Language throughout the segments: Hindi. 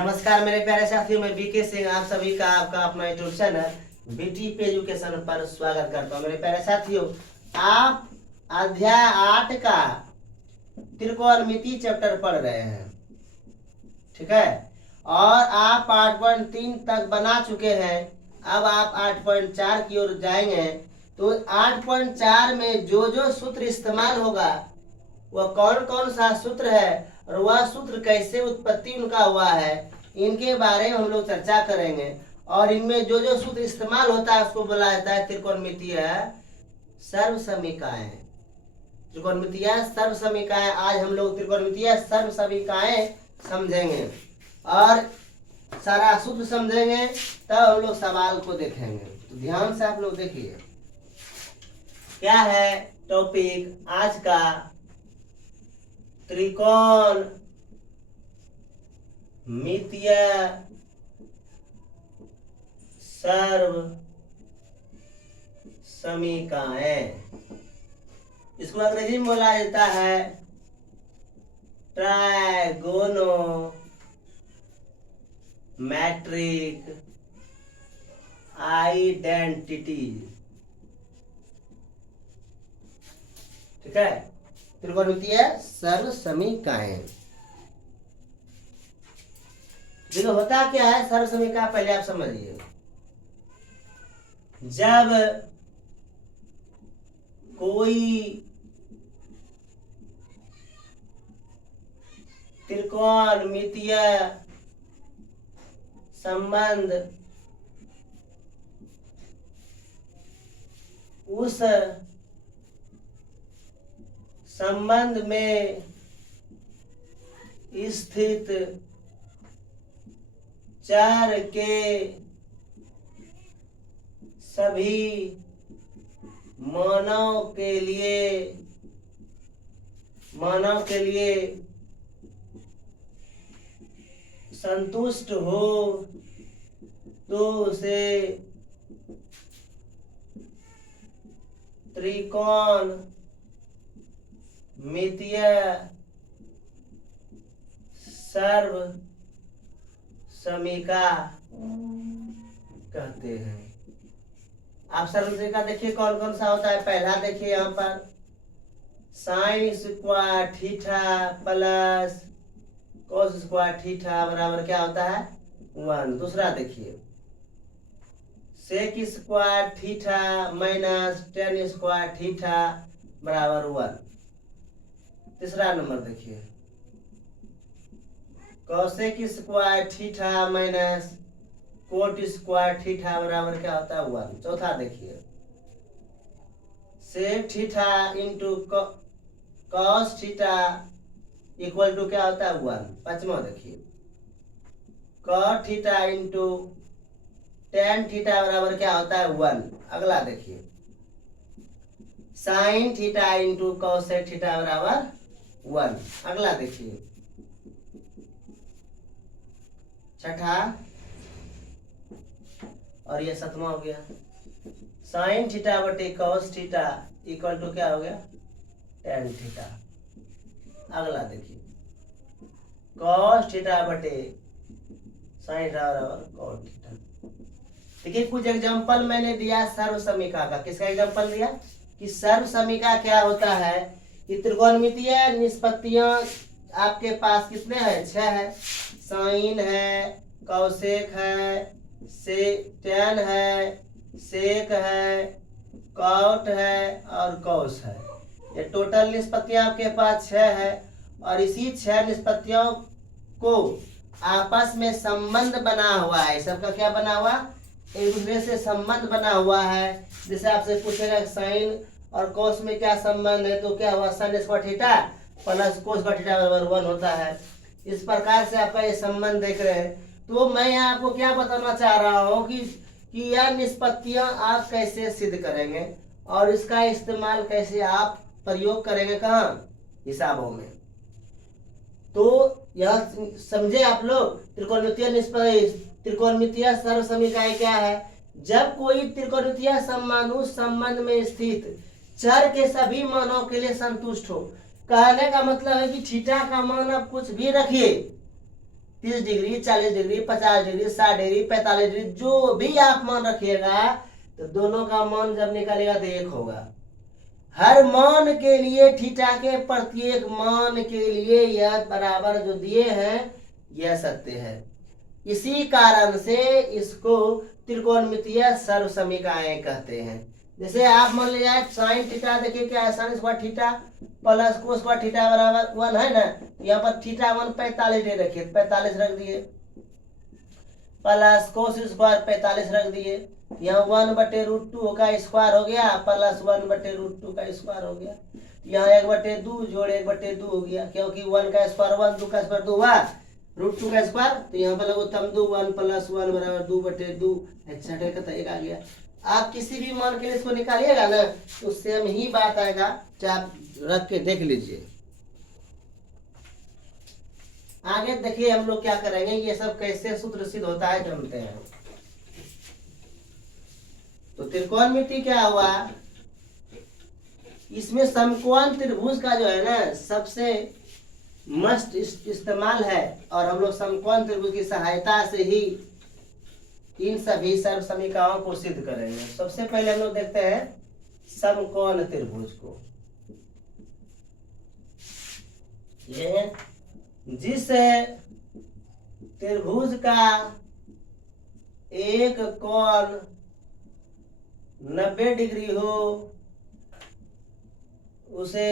नमस्कार मेरे प्यारे साथियों, मैं बीके सिंह आप सभी का आपका अपना यूट्यूब चैनल बीटी पे एजुकेशन पर स्वागत करता हूं। मेरे प्यारे साथियों, आप अध्याय 8 का त्रिकोणमिति चैप्टर पढ़ रहे हैं, ठीक है। और आप 8.3 तक बना चुके हैं। अब आप 8.4 की ओर जाएंगे तो 8.4 में जो सूत्र इस्तेमाल होगा वह कौन कौन सा सूत्र है और वह सूत्र कैसे उत्पत्ति उनका हुआ है, इनके बारे में हम लोग चर्चा करेंगे। और इनमें जो सूत्र इस्तेमाल होता है उसको बोला जाता है त्रिकोणमितीय सर्वसमीकाएं। त्रिकोणमितीय सर्वसमीकाएं, आज हम लोग त्रिकोणमितीय सर्वसमीकाएं समझेंगे और सारा सूत्र समझेंगे, तब हम लोग सवाल को देखेंगे। तो ध्यान से आप लोग देखिए क्या है टॉपिक आज का। त्रिकोणमितीय सर्व समीकाएं, इसको अंग्रेजी में बोला जाता है ट्राइगोनोमेट्रिक आइडेंटिटी, ठीक है। त्रिकोणमितीय सर्व समीकाएं, देखो होता क्या है सर्व समीका, पहले आप समझिए। जब कोई त्रिकोणमितीय संबंध उस संबंध में स्थित चर के सभी मानों के लिए संतुष्ट हो तो उसे त्रिकोणमितीय सर्व समीका कहते हैं। आप सर्व समीका देखिए कौन कौन सा होता है। पहला देखिए यहाँ पर sine square theta plus cos square theta बराबर क्या होता है 1। दूसरा देखिए sec square theta minus tan square theta बराबर 1। तीसरा नंबर देखिए cosec square theta minus cot square theta बराबर क्या होता है 1। चौथा देखिए sec theta into cos theta equal to क्या होता है 1। पांचवा देखिए cot theta into tan theta बराबर क्या होता है 1। अगला देखिए sine theta into cosec theta बराबर 1। अगला देखिए छठा और ये सातवां हो गया साइन थीटा बटे कॉस थीटा इक्वल टू क्या हो गया टेन थीटा। अगला देखिए कॉस थीटा बटे साइन थीटा बराबर कॉट थीटा। देखिए कुछ एग्जांपल मैंने दिया सर्व समीका का। किसका एग्जांपल दिया कि सर्व समीका क्या होता है कि त्रिकोणमितीय निष्पत्तियां आपके पास कितने हैं 6 है। साइन है, कौसेक है, टेन है, सेक है, कॉट है और कॉस है। ये टोटल निष्पत्तियां आपके पास 6 है। और इसी 6 निष्पत्तियों को आपस में संबंध बना हुआ है। सबका क्या बना हुआ एक दूसरे से संबंध बना हुआ है। जैसे आपसे पूछेगा साइन और कोस में क्या संबंध है तो क्या हुआ sign square theta plus cos square theta बराबर 1 होता है। इस प्रकार से आपका ये संबंध देख रहे हैं। तो मैं यहाँ आपको क्या बताना चाह रहा हूँ कि यह निष्पत्तियां आप कैसे सिद्ध करेंगे और इसका इस्तेमाल कैसे आप प्रयोग करेंगे कहाँ हिसाबों में। तो यह समझे आप लोग त्रिकोणमितीय सर्व समीकाएं क्या है। जब कोई त्रिकोणमितीय संबंध उस संबंध में स्थित चर के सभी मानों के लिए संतुष्ट हो। कहने का मतलब है कि थीटा का मान आप कुछ भी रखिए, 30 degree, 40 degree, 50 degree, 60 degree, 45 degree, जो भी आप मान रखिएगा तो दोनों का मान जब निकालेगा तो एक होगा। हर मान के लिए थीटा के प्रत्येक मान के लिए यह बराबर जो दिए हैं यह सत्य है। इसी कारण से इसको त्रिकोणमितीय सर्वसमीकरण कहते हैं। जैसे आप मान लीजिए साइन थीटा, देखिए क्या है, sign square theta plus cos square theta बराबर 1 है ना। यहाँ पर थीटा 1 45 डिग्री रखिए, 45 रख दिए, प्लस कोस स्क्वायर 45 रख दिए। यहाँ 1/√2 का स्क्वायर हो गया प्लस 1/√2 का स्क्वायर हो गया। यहाँ 1/2 जोड़ 1/2 हो गया, क्योंकि 1 का स्क्वायर 1, 2 का स्क्वायर 2 हुआ, √2 का स्क्वायर, तो यहाँ पर लघुत्तम 2, 1 + 1 बराबर 2/2, एक आ गया। आप किसी भी मान के लिए इसको निकालिएगा ना तो सेम ही बात आएगा, आप रख के देख लीजिए। आगे देखिए हम लोग क्या करेंगे, ये सब कैसे सूत्र सिद्ध होता है जानते हैं। तो त्रिकोणमिति क्या हुआ, इसमें समकोण त्रिभुज का जो है ना सबसे मस्त इस्तेमाल है, और हम लोग समकोण त्रिभुज की सहायता से ही इन सभी सर्व समीकरणों को सिद्ध करेंगे। सबसे पहले हम लोग देखते हैं समकोण त्रिभुज को। ये जिस त्रिभुज का एक कोण 90 डिग्री हो उसे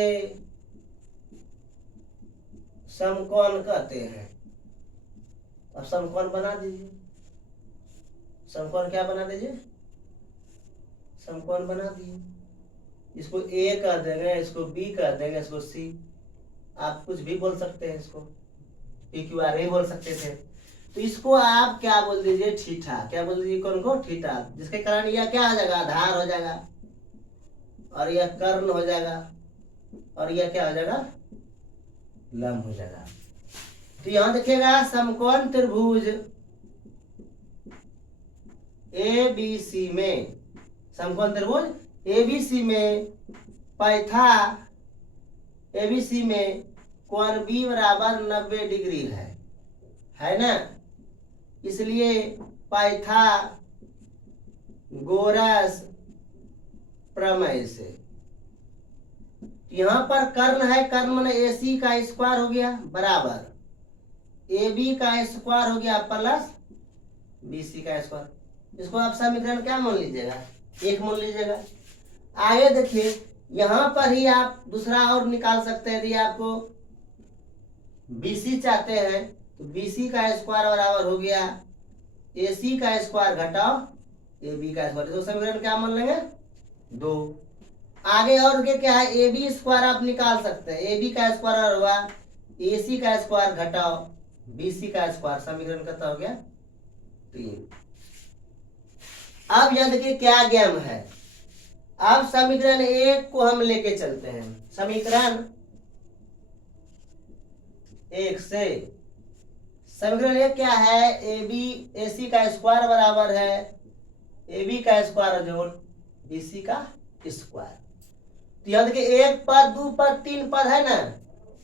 समकोण कहते हैं। अब समकोण बना दीजिए, समकोण क्या बना दीजिए, समकोण बना दिए। इसको ए कह देंगे, इसको बी कह देंगे, इसको सी, आप कुछ भी बोल सकते हैं, इसको PQRA बोल सकते थे। तो इसको आप क्या बोल दीजिए, थीटा। क्या बोल दीजिए, कौन को, थीटा, जिसके कारण यह क्या हो जाएगा, आधार हो जाएगा, और यह कर्ण हो जाएगा, और यह क्या हो जाएगा, लंब हो जाएगा। तो यहां देखिएगा समकोण त्रिभुज ABC में, समकोण त्रिभुज ABC में पैथा ABC में कोण B बराबर 90 डिग्री है ना। इसलिए पाइथागोरस प्रमेय से यहाँ पर कर्ण है, कर्ण माने AC का स्क्वायर हो गया बराबर AB का स्क्वायर हो गया प्लस BC का स्क्वायर। इसको आप समीकरण क्या मान लीजिएगा, एक मान लीजिएगा। आगे देखिए यहाँ पर ही आप दूसरा और निकाल सकते हैं। यदि आपको BC चाहते हैं तो BC का स्क्वायर बराबर हो गया AC का स्क्वायर घटाओ AB का स्क्वायर। तो समीकरण क्या मान लेंगे, 2। आगे और क्या है, AB स्क्वायर आप निकाल सकते हैं। AB का स्क्वायर हुआ AC का स्क्वायर घटाओ BC का स्क्वायर, समीकरण कितना हो गया, 3। अब यह देखिए क्या गेम है। अब समीकरण 1 को हम लेके चलते हैं। समीकरण 1 से समीकरण 1 क्या है, AC का स्क्वायर बराबर है AB का स्क्वायर जोड़ BC का स्क्वायर। तो यहां देखिए 1 पद, 2 पद, 3 पद है ना,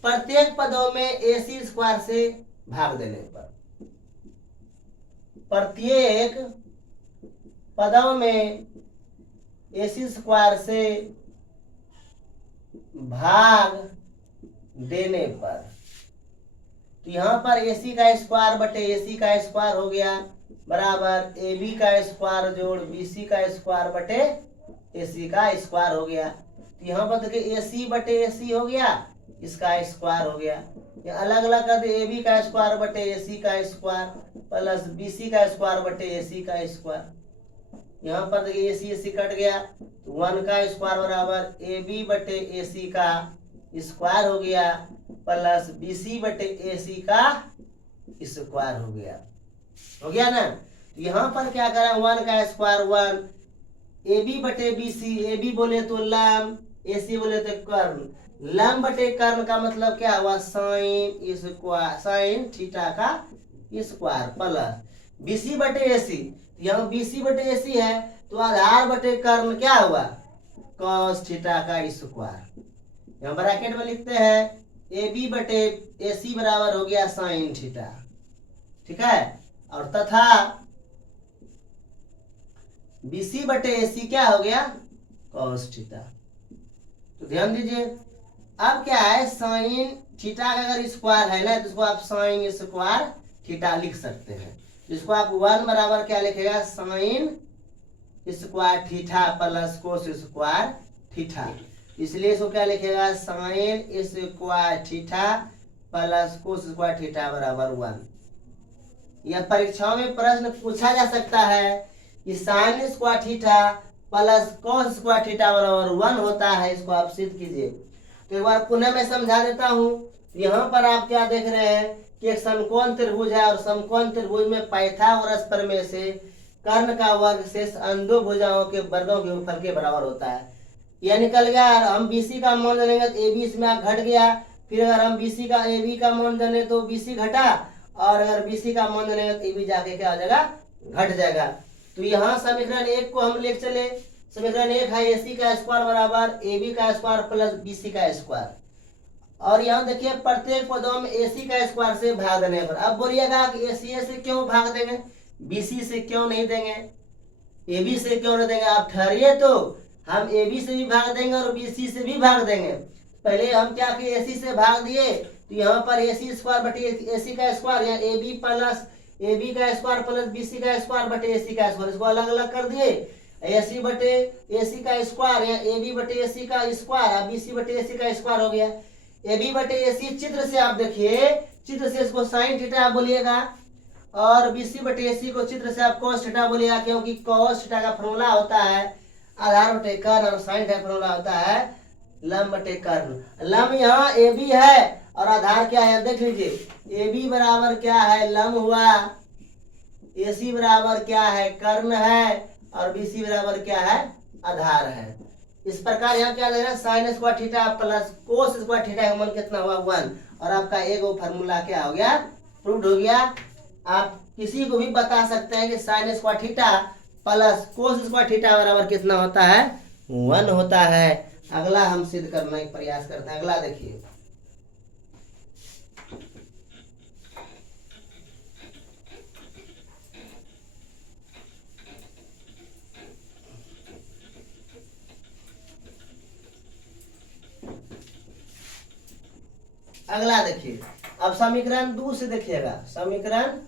प्रत्येक पदों में AC स्क्वायर से भाग देने पर प्रत्येक पदों में AC स्क्वायर से भाग देने पर, तो यहाँ पर AC का स्क्वायर बटे AC का स्क्वायर हो गया बराबर AB का स्क्वायर जोड़ BC का स्क्वायर बटे AC का स्क्वायर हो गया। तो यहाँ पर देखिए AC बटे AC हो गया, इसका स्क्वायर हो गया। ये अलग अलग कर दिए, AB का स्क्वायर बटे AC का स्क्वायर प्लस BC का स्क्वायर बटे AC का स्क्वायर। यहाँ पर देखिए AC AC कट गया, 1 का स्क्वायर बराबर AB बटे AC का स्क्वायर हो गया प्लस BC बटे AC का स्क्वायर हो गया ना। यहाँ पर क्या करें, 1 का स्क्वायर 1, AB बटे BC, AB बोले तो लंब, AC बोले तो कर्ण। लंब बटे कर्ण का मतलब क्या हुआ, साइन स्क्वायर, साइन थीटा का स्क्वायर प्लस BC बटे AC। यहाँ BC बटे AC है तो आधार बटे कर्ण क्या हुआ, cos थीटा का स्क्वायर। यहाँ ब्रैकेट में लिखते हैं AB बटे AC बराबर हो गया साइन थीटा। ठीक है। और तथा BC बटे AC क्या हो गया, cos थीटा। तो ध्यान दीजिए, अब क्या है, साइन थीटा का अगर स्क्वायर है ना तो इसको आप साइन स्क्वायर थीटा लिख सकते हैं। इसको आप 1 बराबर क्या लिखेगा, sign square theta plus cos square theta. इसलिए इसको क्या लिखेगा, sign square theta plus cos square theta बराबर 1। यह परीक्षाओं में प्रश्न पूछा जा सकता है कि sign square theta plus cos square theta बराबर 1 होता है। इसको आप सिद्ध कीजिए। तो एक बार पुनः मैं समझा देता हूँ। यहाँ पर आप क्या देख रहे हैं कि एक समकोण त्रिभुज है और समकोण त्रिभुज में पाइथागोरस प्रमेय से कर्ण का वर्ग शेष अन्य दो भुजाओं के वर्गों के गुणनफल के बराबर होता है। यह निकल गया। हम BC का मान जानेंगे तो AB इसमें घट गया। फिर अगर हम BC का AB का मान जाने तो BC घटा, और अगर BC का मान जानेंगे तो AB जाके क्या हो जाएगा, घट जाएगा। तो यहाँ समीकरण 1 को हम ले चले। समीकरण 1 है AC का स्क्वायर बराबर AB का स्क्वायर प्लस BC का स्क्वायर। और यहाँ देखिए प्रत्येक पदों में AC का स्क्वायर से भाग देने पर। अब बोलिएगा कि AC से क्यों भाग देंगे, BC से क्यों नहीं देंगे, AB से क्यों नहीं देंगे। आप ठहरिए, तो हम AB से भी भाग देंगे और BC से भी भाग देंगे। पहले हम क्या किए, AC से भाग दिए तो यहाँ पर AC स्क्वायर बटे AC का स्क्वायर, या AB प्लस AB का स्क्वायर प्लस BC का स्क्वायर बटे AC का स्क्वायर, इसको अलग अलग कर दिए। AC बटे AC का स्क्वायर या AB बटे AC का स्क्वायर, BC बटे AC का स्क्वायर हो गया। AB बटे AC चित्र से आप देखिए, चित्र से इसको साइन थीटा बोलिएगा, और BC बटे AC को चित्र से आप cos थीटा बोलिएगा, क्योंकि cos थीटा का फॉर्मूला होता है आधार बटे कर्ण, और साइन थीटा का फॉर्मूला होता है लंब बटे कर्ण। लंब यहाँ AB है और आधार क्या है, देख लीजिए। AB बराबर क्या है, लंब हुआ, AC बराबर क्या है, कर्ण है, और BC बराबर क्या है, आधार है। इस प्रकार यहाँ क्या देना, sign square theta plus cos square theta का मान कितना हुआ, 1। और आपका एक फार्मूला क्या हो गया, प्रूव्ड हो गया। आप किसी को भी बता सकते हैं कि sign square theta plus cos square theta बराबर कितना होता है, 1 होता है। अगला हम सिद्ध करने का प्रयास करते हैं। अगला देखिए, अगला देखिए। अब समीकरण 2 से देखिएगा, समीकरण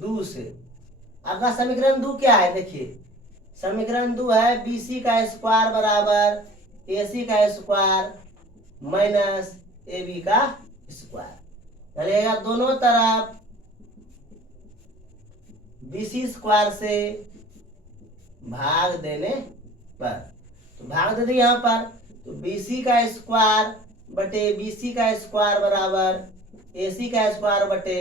2 से आपका समीकरण 2 क्या है, देखिए समीकरण 2 है BC का स्क्वायर बराबर AC का स्क्वायर माइनस AB का स्क्वायर। चलेगा दोनों तरफ BC स्क्वायर से भाग देने पर, तो भाग दे दी यहाँ पर, तो BC का स्क्वायर बटे BC का स्क्वायर बराबर AC का स्क्वायर बटे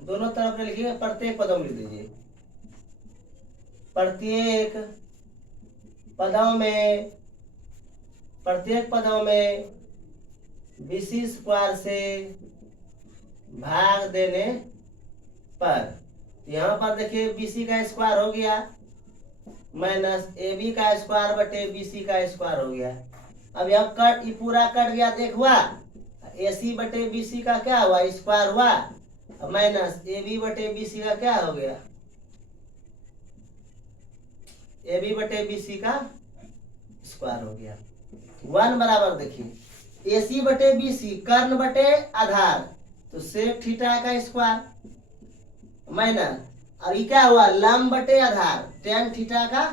दोनों तरफ में लिखिए, प्रत्येक पदों में लिख दीजिए। प्रत्येक पदों में BC स्क्वायर से भाग देने पर, यहाँ पर देखिए BC का स्क्वायर हो गया माइनस AB का स्क्वायर बटे BC का स्क्वायर हो गया। अब यह कट, ये पूरा कट गया, देख हुआ AC बटे BC का क्या हुआ, स्क्वायर हुआ, माइनस AB बटे BC का क्या हो गया, AB बटे BC का स्क्वायर हो गया। 1 बराबर देखिए AC बटे BC कर्ण बटे आधार, तो सेक थीटा का स्क्वायर माइनस, और ये क्या हुआ, लंब बटे आधार tan थीटा का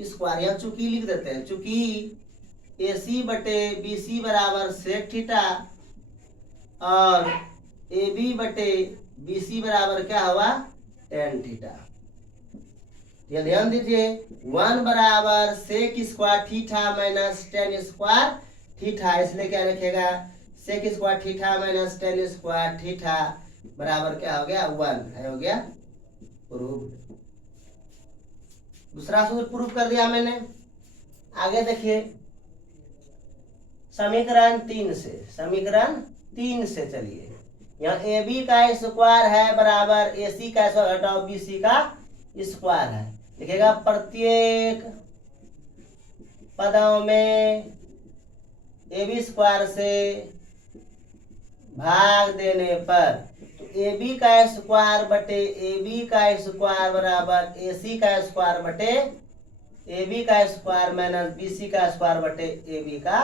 स्क्वायर। यहाँ चूंकि लिख देते हैं, चूंकि AC बटे BC बराबर सेक थीटा और AB बटे BC बराबर क्या हुआ, tan थीटा। ये ध्यान दीजिए, 1 बराबर sec square theta minus tan square theta, इसलिए क्या रखेगा, sec square theta minus tan square theta बराबर क्या हो गया, 1 है, हो गया प्रूव। दूसरा सूत्र प्रूव कर दिया मैंने। आगे देखिए समीकरण 3 से, समीकरण 3 से चलिए। यहाँ AB का स्क्वायर है बराबर AC का स्क्वायर घटाओ BC का स्क्वायर है। लिखेगा प्रत्येक पदों में AB स्क्वायर से भाग देने पर, तो ए बी का स्क्वायर बटे ए बी का स्क्वायर बराबर ए सी का स्क्वायर बटे ए बी का स्क्वायर माइनस बी सी का स्क्वायर बटे ए बी का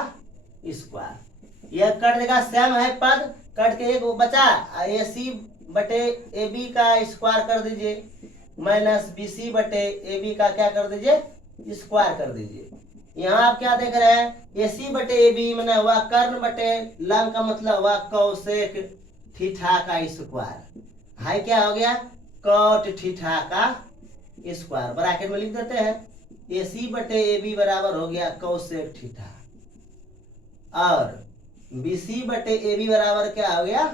स्क्वायर। यह कट देगा, सेम है पद, कट के एक बचा, ए सी बटे ए बी का स्क्वायर कर दीजिए माइनस बी सी बटे ए बी का क्या कर दीजिए, स्क्वायर कर दीजिए। यहाँ आप क्या देख रहे हैं, ए सी बटे ए बी मैंने हुआ कर्ण बटे लंब का मतलब हुआ कौसेक थीटा का स्क्वायर, हाई क्या हो गया कॉट थीटा का स्क्वायर, ब्रैकेट में लिख देते हैं ए सी बटे ए बी बराबर हो गया कौसेक थीटा, और बी सी बटे ए बी बराबर क्या हो गया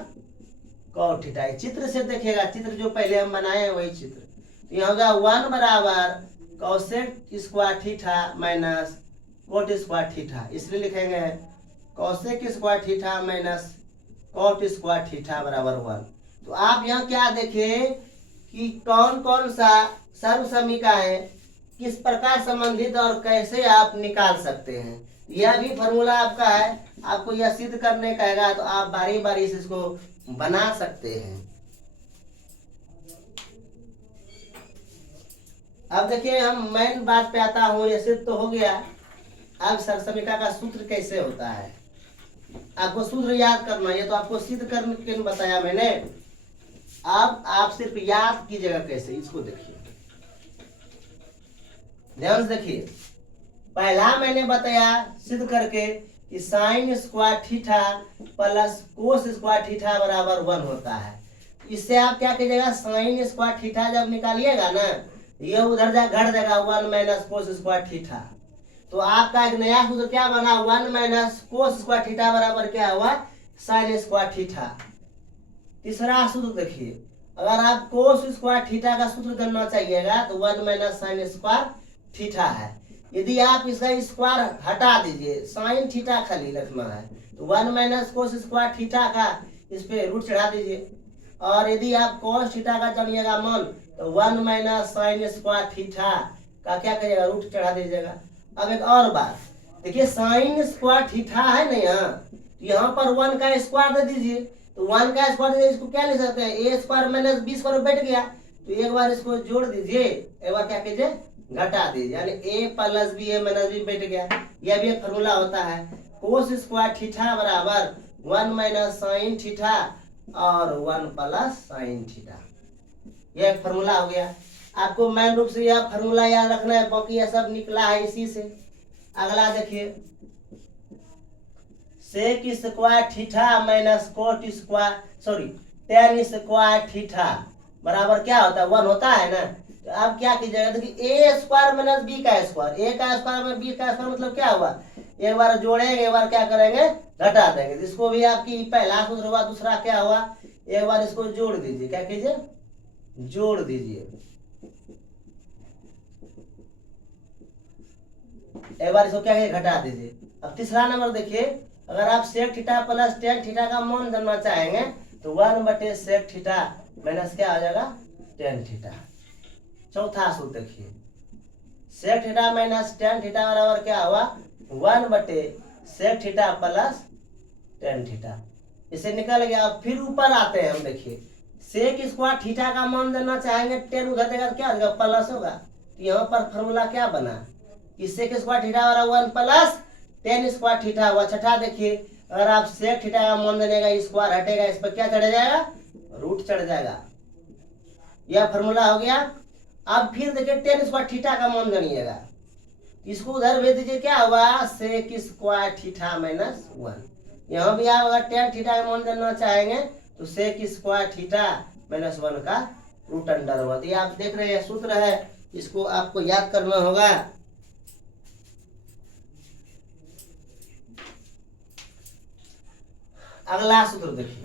कॉट थीटा। चित्र से देखिएगा, चित्र जो पहले हम बनाए हैं वही चित्र, तो यहाँ होगा 1 बराबर cosec square theta minus cot square theta, इसलिए लिखेंगे cosec square theta minus cot square theta बराबर 1। तो आप यहाँ क्या देखें कि कौन कौन सा सर्व समीका है, किस प्रकार संबंधित और कैसे आप निकाल सकते हैं, यह भी फॉर्मूला आपका है। आपको यह सिद्ध करने का है तो आप बारी बारी से इसको बना सकते हैं। अब देखिए हम मेन बात पे आता हूँ, ये सिद्ध तो हो गया, अब सर्व समीका का सूत्र कैसे होता है आपको सूत्र याद करना, ये तो आपको सिद्ध करके बताया मैंने, अब आप सिर्फ याद कीजिएगा कैसे, इसको देखिए ध्यान से देखिए। पहला मैंने बताया सिद्ध करके कि sign square theta plus cos square theta बराबर 1 होता है। इससे आप क्या कीजिएगा, साइन स्क्वायर थीटा जब निकालिएगा ना, ये उधर जा घट देगा 1 माइनस कोस स्क्वायर थीटा, तो आपका एक नया सूत्र क्या बना 1 माइनस कोस स्क्वायर थीटा बराबर क्या हुआ साइन स्क्वायर थीटा। तीसरा सूत्र देखिए, अगर आप कोस स्क्वायर थीटा का सूत्र करना चाहिएगा तो 1 माइनस साइन स्क्वायर थीटा है, यदि आप इसका स्क्वायर हटा दीजिए, साइन थीटा खाली रखना है, तो 1 माइनस कोस स्क्वायर थीटा का इस पे रूट चढ़ा दीजिए, और यदि आप कोस थीटा का जानिएगा मान तो 1 माइनस साइन स्क्वायर थीटा का क्या करिएगा रूट चढ़ा दीजिएगा। अब एक और बात देखिए, साइन स्क्वायर थीटा है ना, यहाँ पर 1 का स्क्वायर दे दीजिए, तो 1 का स्क्वायर दे, इसको क्या लिख सकते हैं ए स्क्वायर माइनस बी स्क्वायर बैठ गया, तो एक बार इसको जोड़ दीजिए, एक बार क्या कीजिए घटा दीजिए, यानी ए प्लस बी ए माइनस बी बैठ गया। यह भी एक फॉर्मूला होता है, कोस स्क्वायर थीटा बराबर 1 माइनस साइन थीटा और 1 प्लस साइन थीटा, यह एक फॉर्मूला हो गया। आपको मेन रूप से यह फॉर्मूला याद रखना है, बाकी यह सब निकला है इसी से। अगला देखिए, sec square theta minus cot square sorry tan square theta बराबर क्या होता है 1 होता है ना। तो अब क्या कीजिएगा, देखिए ए स्क्वायर माइनस बी का स्क्वायर, ए का स्क्वायर में बी का स्क्वायर मतलब क्या हुआ, एक बार जोड़ेंगे एक बार क्या करेंगे घटा देंगे, इसको भी आपकी पहला सूत्र हुआ, दूसरा क्या हुआ, एक बार इसको जोड़ दीजिए, क्या कीजिए जोड़ दीजिए, एक बार इसको क्या घटा दीजिए। अब तीसरा नंबर देखिए, अगर आप sec theta plus tan theta का मान जानना चाहेंगे तो 1 बटे सेक थीटा माइनस क्या आ जाएगा टेन थीटा। चौथा सूत्र देखिए, sec theta minus tan theta बराबर क्या हुआ 1 बटे sec theta plus tan theta, इसे निकल गया। अब फिर ऊपर आते हैं हम, देखिए सेक स्क्वायर थीटा का मान जानना चाहेंगे, टेन उधर देगा क्या होगा प्लस होगा, यहाँ पर फॉर्मूला क्या बना कि सेक स्क्वायर थीटा वाला 1 प्लस टेन स्क्वायर थीटा हुआ। छठा देखिए, अगर आप सेक थीटा का मान देनेगा स्क्वायर हटेगा, इस पर क्या चढ़ जाएगा रूट चढ़ जाएगा, यह फॉर्मूला हो गया। अब फिर देखिए टेन स्क्वायर थीटा का मान जानिएगा, इसको उधर भेज दीजिए, क्या हुआ सेक स्क्वायर थीटा माइनस 1। यहाँ भी आप अगर टेन थीटा का मान जानना चाहेंगे तो सेक स्क्वायर थीटा माइनस 1 का रूट अंडर हुआ। ये आप देख रहे हैं सूत्र है, इसको आपको याद करना होगा। अगला सूत्र देखिए,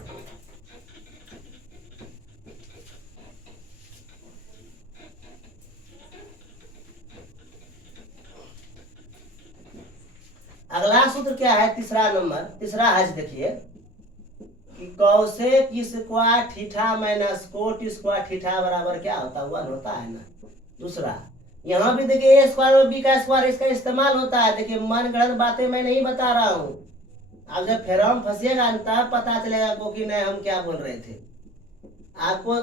अगला सूत्र क्या है, तीसरा नंबर, तीसरा है देखिए कि cosec square theta minus cot square theta बराबर क्या होता है 1 होता है ना। दूसरा यहाँ भी देखिए ए स्क्वायर और बी का स्क्वायर इसका इस्तेमाल होता है। देखिए मनगढ़ंत बातें मैं नहीं बता रहा हूँ, आप जब फेरम फंसिएगा तब पता चलेगा को कि नहीं हम क्या बोल रहे थे। आपको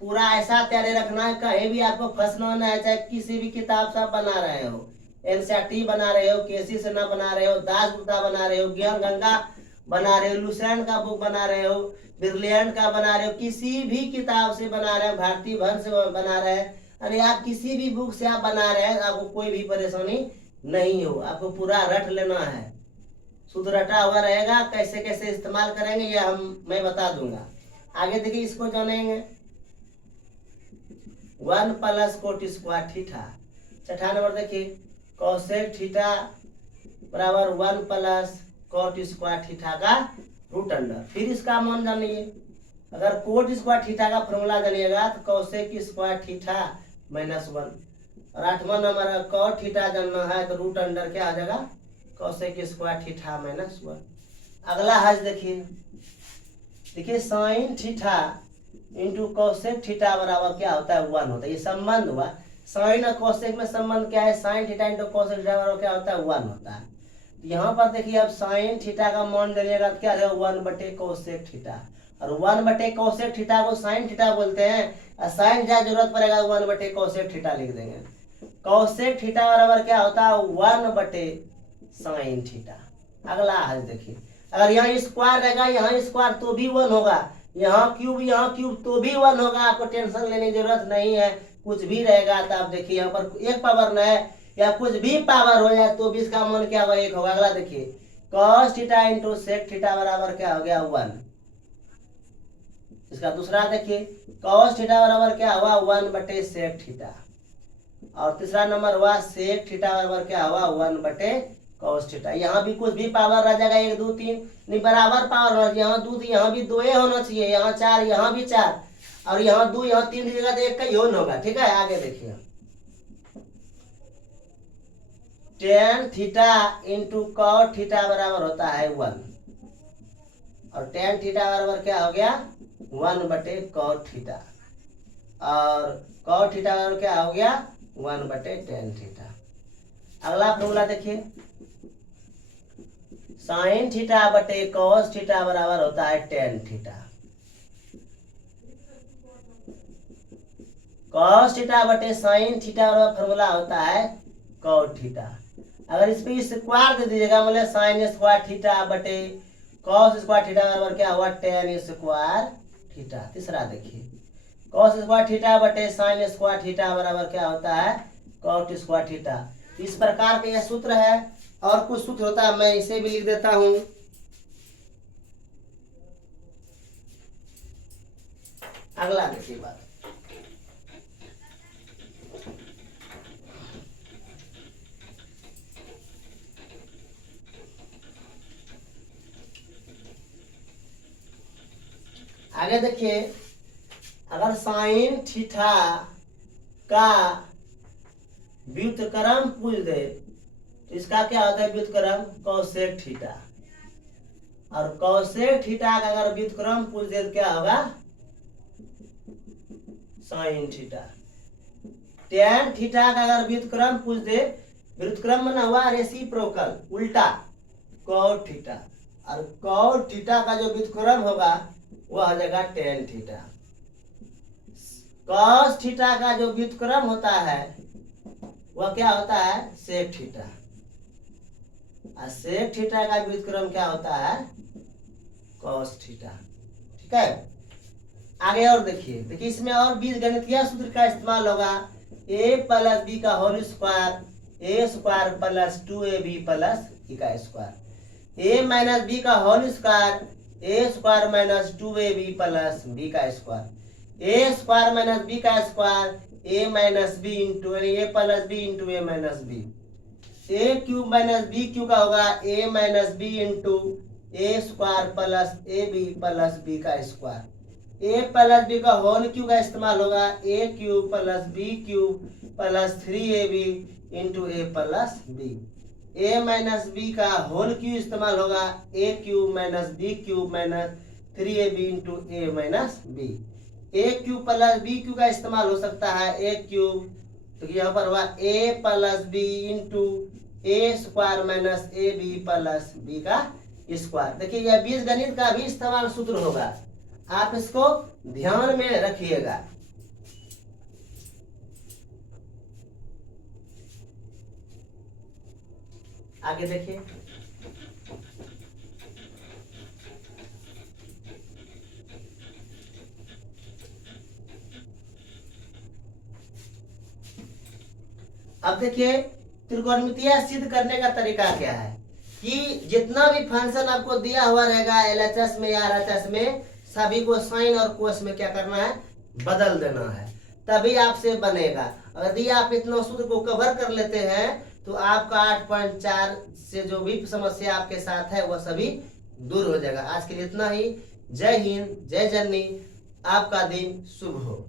पूरा ऐसा तैयारी रखना है, कहीं भी आपको फंसना ना है। चाहे किसी भी किताब से आप बना रहे हो, एनसीईआरटी बना रहे हो, केसी से ना बना रहे हो, दास गुप्ता बना रहे हो, ज्ञान गंगा बना रहे हो, लुसेंट का बुक बना रहे हो, ब्रिलियंट का बना रहे हो, किसी भी किताब से बना रहे हो, भारतीय भवन से बना रहे हैं, अरे आप किसी भी बुक से आप बना रहे हैं, आपको कोई भी परेशानी नहीं हो। आपको पूरा रट लेना है, शुद्ध रटा हुआ रहेगा। कैसे कैसे इस्तेमाल करेंगे ये मैं बता दूंगा। आगे देखिए, इसको जानेंगे। 1 प्लस कोट स्क्वायर थीटा। छठा नंबर देखिए, कोसेक थीटा बराबर 1 प्लस कोट स्क्वायर थीटा का रूट अंडर। फिर इसका मान जानिए। अगर कोट स्क्वायर थीटा का फॉर्मूला जानिएगा तो कोसेक स्क्वायर थीटा -1। और 8वां नंबर कोट थीटा जानना है तो रूट अंडर क्या आ जाएगा, कोसेक स्क्वायर थीटा -1। अगला हज देखिए sine theta into cosec theta बराबर क्या होता है, 1 होता है। ये संबंध हुआ, साइन और कोसेक में संबंध क्या है, sine theta into cosec theta बराबर क्या होता है, 1 होता है। यहाँ पर देखिए अब साइन थीटा का मान जानिएगा तो क्या रहेगा, 1/कोसेक थीटा। और 1/कोसेक थीटा को साइन थीटा बोलते हैं, और साइन जहाँ जरूरत पड़ेगा 1/कोसेक थीटा लिख देंगे। कोसेक थीटा बराबर क्या होता है, 1/साइन थीटा। अगला हज देखिए, अगर यहाँ स्क्वायर रहेगा, यहाँ स्क्वायर तो भी 1 होगा, यहाँ क्यूब तो भी 1 होगा। आपको टेंशन लेने की जरूरत नहीं है, कुछ भी रहेगा तो आप देखिए यहाँ पर एक पावर न है या कुछ भी पावर हो जाए तो भी इसका मान क्या होगा, 1 होगा। अगला देखिए, cos theta into sec theta बराबर क्या हो गया, 1। इसका दूसरा देखिए, cos थीटा बराबर क्या हुआ, 1/सेक थीटा। और तीसरा नंबर हुआ सेक थीटा बराबर क्या हुआ, 1/cos थीटा। यहाँ भी कुछ भी पावर रह जाएगा, 1 2 3 नहीं, बराबर पावर होना चाहिए। यहाँ 2 यहाँ भी 2 होना चाहिए, यहाँ 4 यहाँ भी 4, और यहाँ 2 यहाँ 3 दीजिएगा तो 1 का ही होगा। ठीक है, आगे देखिए, tan theta into cot theta बराबर होता है 1। और tan थीटा बराबर क्या हो गया, 1/cot थीटा। और cot थीटा बराबर क्या हो गया, 1/tan थीटा। अगला फॉर्मूला देखिए, साइन थीटा बटे कॉस थीटा बराबर होता है tan थीटा। कॉस थीटा बटे साइन थीटा बराबर फॉर्मूला होता है cot थीटा। अगर इस पे स्क्वायर दे दीजिएगा, मतलब साइन स्क्वायर थीटा बटे कॉस स्क्वायर थीटा बराबर क्या हुआ, tan स्क्वायर थीटा। तीसरा देखिए, कॉस स्क्वायर थीटा बटे साइन स्क्वायर थीटा बराबर क्या होता है, कॉट स्क्वायर थीटा। इस प्रकार का यह सूत्र है, और कुछ सूत्र होता है, मैं इसे भी लिख देता हूं। अगला देखिए बात, आगे देखिए, अगर साइन थीटा का व्युत्क्रम पूछ दे तो इसका क्या होता है व्युत्क्रम, कोसेक थीटा। और कोसेक थीटा का अगर व्युत्क्रम पूछ दे तो क्या होगा, साइन थीटा। tan थीटा का अगर व्युत्क्रम पूछ दे, व्युत्क्रम बना हुआ रेसिप्रोकल, उल्टा, cot थीटा। और cot थीटा का जो व्युत्क्रम होगा वह आ जाएगा tan थीटा। cos थीटा का जो व्युत्क्रम होता है वह क्या होता है, सेक थीटा। और सेक थीटा का व्युत्क्रम क्या होता है, cos थीटा। ठीक है, आगे और देखिए इसमें और बीजगणितीय सूत्र का इस्तेमाल होगा। a + b का whole square a² + 2ab + e का स्क्वायर। a - b का whole square a² - 2ab + b का स्क्वायर। a² - b का square a - b into a + b into a - b। a³ - b³ का होगा a - b into a² + ab + b का स्क्वायर। a + b का होल क्यूब का इस्तेमाल होगा a³ + b³ + 3ab into a + b। a - b का होल क्यूब इस्तेमाल होगा a³ - b³ - 3ab into a - b। a³ + b³ का इस्तेमाल हो सकता है a³, तो यहाँ पर हुआ a + b into a² - ab + b का स्क्वायर। देखिए यह बीजगणित का भी इस्तेमाल सूत्र होगा, आप इसको ध्यान में रखिएगा। आगे देखिए, अब देखिए त्रिकोणमितीय सिद्ध करने का तरीका क्या है कि जितना भी फंक्शन आपको दिया हुआ रहेगा एलएचएस में या आरएचएस में, सभी को साइन और कोस में क्या करना है, बदल देना है, तभी आपसे बनेगा। यदि आप इतना सूत्र को कवर कर लेते हैं तो आपका 8.4 से जो भी समस्या आपके साथ है वह सभी दूर हो जाएगा। आज के लिए इतना ही। जय हिंद, जय जननी, आपका दिन शुभ हो।